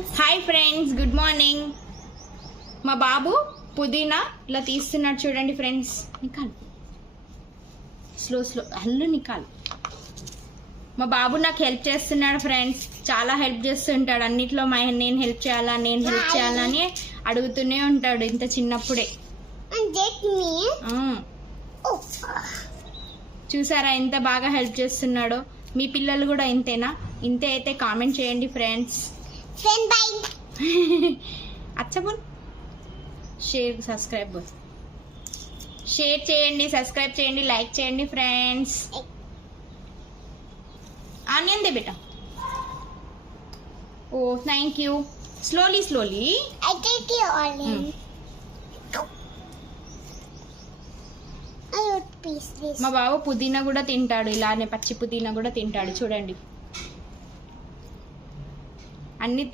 Friends. Hi friends, good morning. మా బాబు పుదీనా ఇలా తీస్తున్నాడు చూడండి ఫ్రెండ్స్. నికాల్ స్లో హల్లు నికాల్. మా బాబు నాకు హెల్ప్ చేస్తున్నాడు ఫ్రెండ్స్. చాలా హెల్ప్ చేస్తుంటాడు అన్నిట్లో. నేను హెల్ప్ చేయాలా అని అడుగుతూనే ఉంటాడు ఇంత చిన్నప్పుడే. చూసారా ఎంత బాగా హెల్ప్ చేస్తున్నాడో. మీ పిల్లలు కూడా ఇంతేనా? ఇంతే అయితే కామెంట్ చేయండి ఫ్రెండ్స్. अच्छा बोल. షేర్ చేయండి, సబ్స్క్రైబ్ చేయండి, లైక్ చేయండి ఫ్రెండ్స్. ఆనియన్ దే బేటా. Oh thank you. Slowly I take your onion. I would piece this. మా బాబు పుదీనా కూడా తింటాడు. ఇలానే పచ్చి పుదీనా కూడా తింటాడు చూడండి. అన్ని